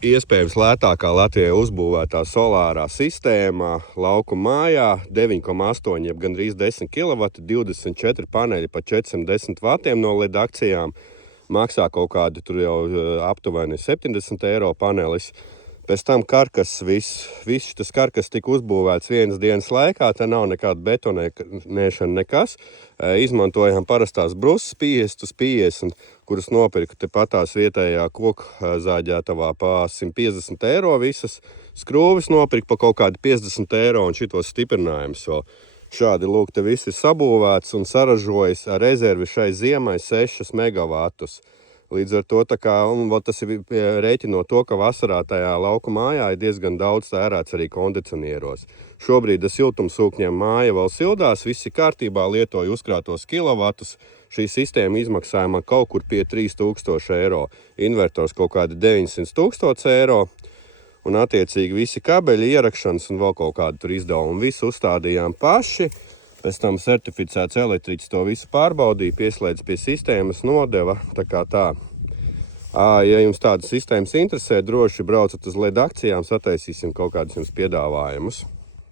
iespējams lētākā Latvijā uzbūvētā solārā sistēma lauku mājā, 9,8, jeb gandrīz 10 kW, 24 paneļi pa 410 vatiem no LED akcijām. Maksā kaut kādu tur jau aptuveni 70 eiro panelis. Pēc tam karkas, viss tas karkas tika uzbūvēts vienas dienas laikā, te nav nekāda betonēšana, nekas. Izmantojām parastās brusas 50 uz 50, kuras nopirku tepatās vietējā koku zāģētavā pa 150 eiro visas. Skrūvis nopirku pa kaut kādi 50 eiro un šitos stiprinājumus vēl. Šādi, lūk, te viss ir sabūvēts un saražojis ar rezervi šai ziemai 6 megavatus. Līdz ar to tas ir rēķinot to, ka vasarā tajā lauku mājā ir diezgan daudz tērēts arī kondicionieros. Šobrīd siltumsūkņiem māja vēl sildās, viss ir kārtībā, lietoju uzkrātos kilovatus. Šī sistēma izmaksāja man kaut kur pie 3000 eiro, invertors kaut kādi 900 000 eiro. Un attiecīgi visi kabeļi, ierakšanas un vēl kaut kādu tur izdevumu. Visu uzstādījām paši. Pēc tam certificēts elektriķis to visu pārbaudīja, pieslēdz pie sistēmas, nodeva. Ja jums tādas sistēmas interesē, droši braucat uz LED akcijām, sataisīsim kaut kādus jums piedāvājumus.